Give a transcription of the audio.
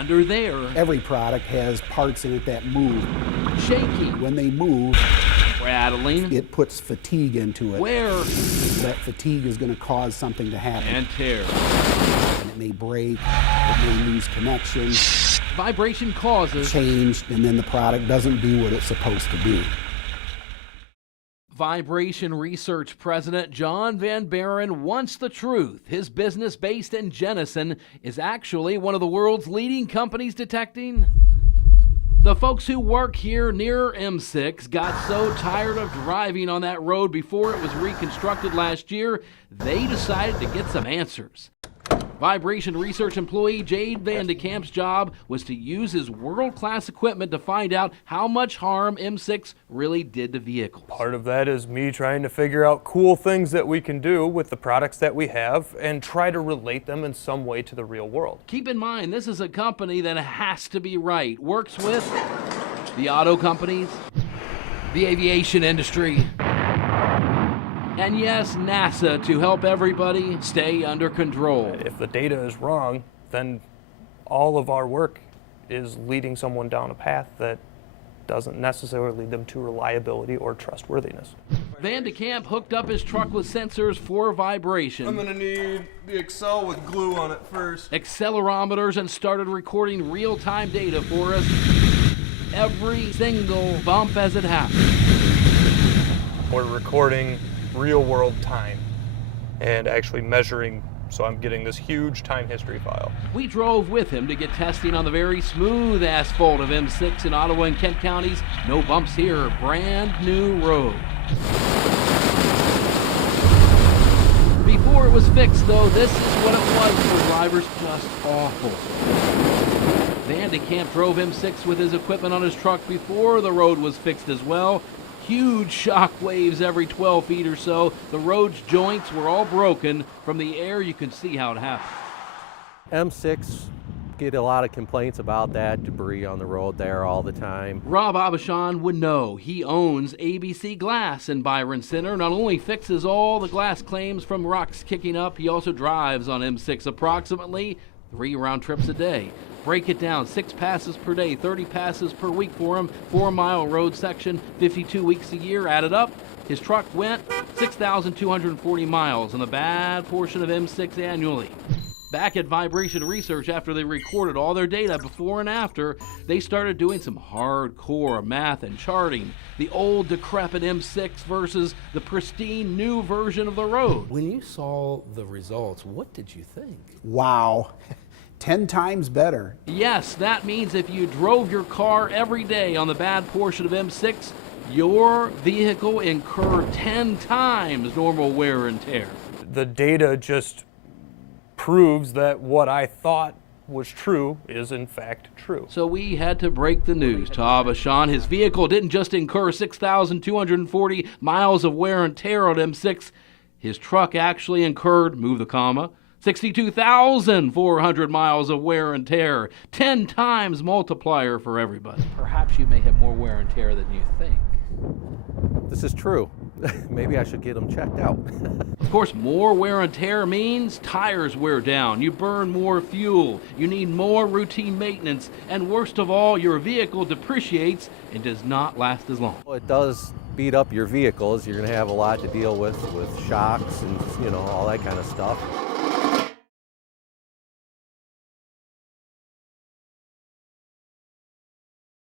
Under there. Every product has parts in it that move. Shaky. When they move, rattling. It puts fatigue into it. Wear. That fatigue is going to cause something to happen. And tear. And it may break, it may lose connection. Vibration causes change, and then the product doesn't do what it's supposed to do. Vibration Research President John Van Buren wants the truth. His business, based in Jenison, is actually one of the world's leading companies detecting. The folks who work here near M6 got so tired of driving on that road before it was reconstructed last year, they decided to get some answers. Vibration Research employee Jade Van de Kamp's job was to use his world-class equipment to find out how much harm M6 really did to vehicles. Part of that is me trying to figure out cool things that we can do with the products that we have and try to relate them in some way to the real world. Keep in mind, this is a company that has to be right. Works with the auto companies, the aviation industry, and yes, NASA, to help everybody stay under control. If the data is wrong, then all of our work is leading someone down a path that doesn't necessarily lead them to reliability or trustworthiness. Van de Kamp hooked up his truck with sensors for vibration. I'm gonna need the Excel with glue on it first. Accelerometers, and started recording real-time data for us. Every single bump as it happened. We're recording real-world time and actually measuring, so I'm getting this huge time history file. We drove with him to get testing on the very smooth asphalt of M6 in Ottawa and Kent counties. No bumps here, brand new road. Before it was fixed though, this is what it was for drivers, just awful. Van de Kamp drove M6 with his equipment on his truck before the road was fixed as well. Huge shock waves every 12 feet or so. The road's joints were all broken. From the air, you can see how it happened. M6 get a lot of complaints about that debris on the road there all the time. Rob Abishan would know. He owns ABC Glass in Byron Center. Not only fixes all the glass claims from rocks kicking up, he also drives on M6 approximately 3 round trips a day. Break it down, 6 passes per day, 30 passes per week for him, 4-mile road section, 52 weeks a year. Added up, his truck went 6,240 miles on the bad portion of M6 annually. Back at Vibration Research, after they recorded all their data before and after, they started doing some hardcore math and charting. The old decrepit M6 versus the pristine new version of the road. When you saw the results, what did you think? Wow. 10 times better. Yes, that means if you drove your car every day on the bad portion of M6, your vehicle incurred 10 times normal wear and tear. The data just proves that what I thought was true is in fact true. So we had to break the news to Abishan. His vehicle didn't just incur 6,240 miles of wear and tear on M6. His truck actually incurred, move the comma, 62,400 miles of wear and tear, 10 times multiplier for everybody. Perhaps you may have more wear and tear than you think. This is true. Maybe I should get them checked out. Of course, more wear and tear means tires wear down, you burn more fuel, you need more routine maintenance, and worst of all, your vehicle depreciates and does not last as long. It does beat up your vehicles. You're going to have a lot to deal with shocks and, all that kind of stuff.